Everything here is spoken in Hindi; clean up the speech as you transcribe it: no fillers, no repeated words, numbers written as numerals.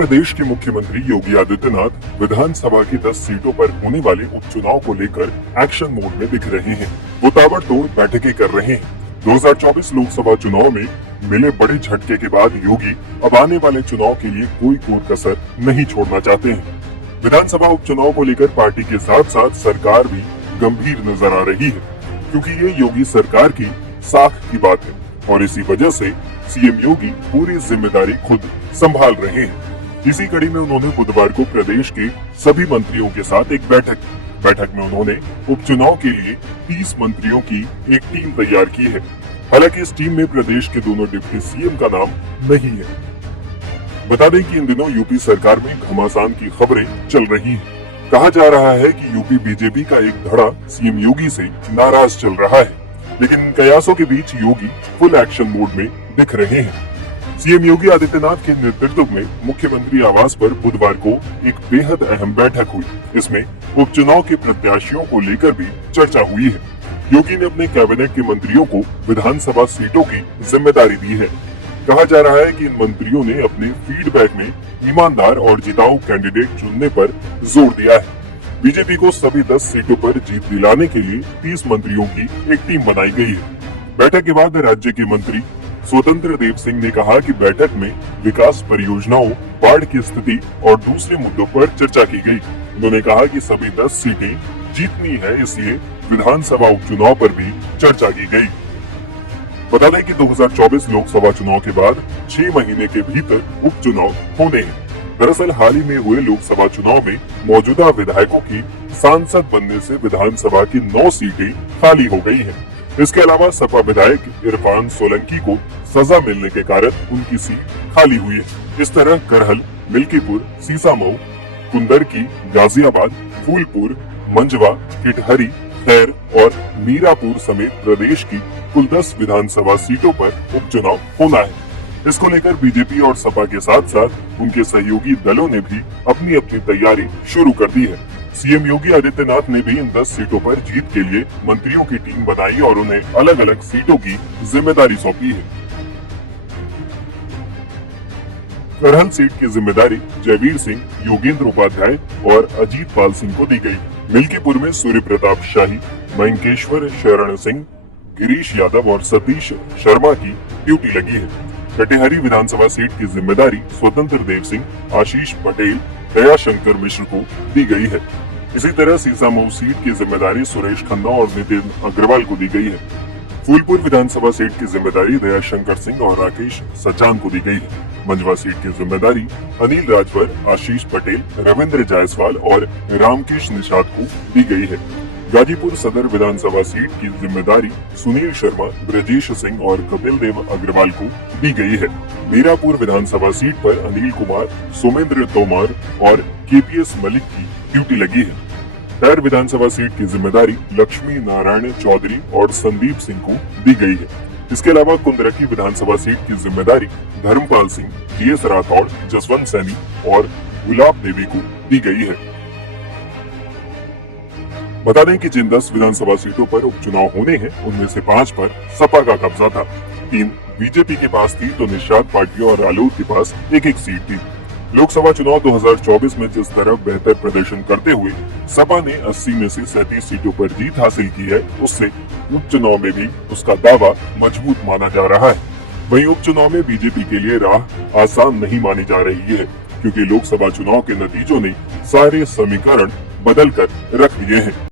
प्रदेश के मुख्यमंत्री योगी आदित्यनाथ विधानसभा की 10 सीटों पर होने वाले उपचुनाव को लेकर एक्शन मोड में दिख रहे हैं। वो ताबड़तोड़ बैठकें कर रहे हैं। 2024 लोकसभा चुनाव में मिले बड़े झटके के बाद योगी अब आने वाले चुनाव के लिए कोई कोर कसर नहीं छोड़ना चाहते हैं। विधानसभा उपचुनाव को लेकर पार्टी के साथ साथ सरकार भी गंभीर नजर आ रही है, क्योंकि ये योगी सरकार की साख की बात है और इसी वजह से सीएम योगी पूरी जिम्मेदारी खुद संभाल रहे हैं। इसी कड़ी में उन्होंने बुधवार को प्रदेश के सभी मंत्रियों के साथ एक बैठक में उन्होंने उपचुनाव के लिए 30 मंत्रियों की एक टीम तैयार की है। हालांकि इस टीम में प्रदेश के दोनों डिप्टी सीएम का नाम नहीं है। बता दें कि इन दिनों यूपी सरकार में घमासान की खबरें चल रही हैं। कहा जा रहा है कि यूपी बीजेपी का एक धड़ा सीएम योगी से नाराज चल रहा है, लेकिन इन कयासों के बीच योगी फुल एक्शन मोड में दिख रहे हैं। सीएम योगी आदित्यनाथ के नेतृत्व में मुख्यमंत्री आवास पर बुधवार को एक बेहद अहम बैठक हुई। इसमें उपचुनाव के प्रत्याशियों को लेकर भी चर्चा हुई है। योगी ने अपने कैबिनेट के मंत्रियों को विधानसभा सीटों की जिम्मेदारी दी है। कहा जा रहा है कि इन मंत्रियों ने अपने फीडबैक में ईमानदार और जिताऊ कैंडिडेट चुनने पर जोर दिया है। बीजेपी को सभी 10 सीटों पर जीत दिलाने के लिए 30 मंत्रियों की एक टीम बनाई गई है। बैठक के बाद राज्य के मंत्री स्वतंत्र देव सिंह ने कहा कि बैठक में विकास परियोजनाओं, बाढ़ की स्थिति और दूसरे मुद्दों पर चर्चा की गई। उन्होंने कहा कि सभी 10 सीटें जीतनी है, इसलिए विधानसभा उपचुनाव पर भी चर्चा की गई। बता दें कि 2024 लोकसभा चुनाव के बाद 6 महीने के भीतर उपचुनाव होने हैं। दरअसल हाल ही में हुए लोकसभा चुनाव में मौजूदा विधायकों की सांसद बनने से विधानसभा की 9 सीटें खाली हो गई हैं। इसके अलावा सपा विधायक इरफान सोलंकी को सजा मिलने के कारण उनकी सीट खाली हुई है। इस तरह करहल, मिल्कीपुर, सीसामऊ, कुंदरकी, गाजियाबाद, फूलपुर, मंझवा, किटहरी, खैर और मीरापुर समेत प्रदेश की कुल 10 विधानसभा सीटों पर उपचुनाव होना है। इसको लेकर बीजेपी और सपा के साथ साथ उनके सहयोगी दलों ने भी अपनी अपनी तैयारी शुरू कर दी है। सीएम योगी आदित्यनाथ ने भी इन 10 सीटों पर जीत के लिए मंत्रियों की टीम बनाई और उन्हें अलग अलग सीटों की जिम्मेदारी सौंपी है। करहल सीट की जिम्मेदारी जयवीर सिंह, योगेंद्र उपाध्याय और अजीत पाल सिंह को दी गई। मिल्कीपुर में सूर्य प्रताप शाही, मयंकेश्वर शरण सिंह, गिरीश यादव और सतीश शर्मा की ड्यूटी लगी है। कटिहारी विधानसभा सीट की जिम्मेदारी स्वतंत्र देव सिंह, आशीष पटेल, दयाशंकर मिश्र को दी गई है। इसी तरह सीसामऊ सीट की जिम्मेदारी सुरेश खन्ना और नितिन अग्रवाल को दी गई है। फूलपुर विधानसभा सीट की जिम्मेदारी दयाशंकर सिंह और राकेश सचान को दी गई है। मंझवा सीट की जिम्मेदारी अनिल राजभर, आशीष पटेल, रविंद्र जायसवाल और रामकेश निषाद को दी गई है। गाजीपुर सदर विधानसभा सीट की जिम्मेदारी सुनील शर्मा, ब्रजेश सिंह और कपिल देव अग्रवाल को दी गई है। मीरापुर विधानसभा सीट पर अनिल कुमार, सोमेंद्र तोमर और केपीएस मलिक की ड्यूटी लगी है। खैर विधानसभा सीट की जिम्मेदारी लक्ष्मी नारायण चौधरी और संदीप सिंह को दी गई है। इसके अलावा कुंदरकी विधानसभा सीट की जिम्मेदारी धर्मपाल सिंह, जीएस राठौड़, जसवंत सैनी और गुलाब देवी को दी गई है। बता दें कि जिन 10 विधानसभा सीटों पर उपचुनाव होने हैं, उनमें से 5 पर सपा का कब्जा था, 3 बीजेपी के पास थी तो निषाद पार्टी और रालोद के पास एक सीट थी। लोकसभा चुनाव 2024 में जिस तरह बेहतर प्रदर्शन करते हुए सपा ने 80 में से 37 सीटों पर जीत हासिल की है, उससे उपचुनाव में भी उसका दावा मजबूत माना जा रहा है। वहीं उपचुनाव में बीजेपी के लिए राह आसान नहीं मानी जा रही है, क्योंकि लोकसभा चुनाव के नतीजों ने सारे समीकरण बदल कर रख दिए हैं।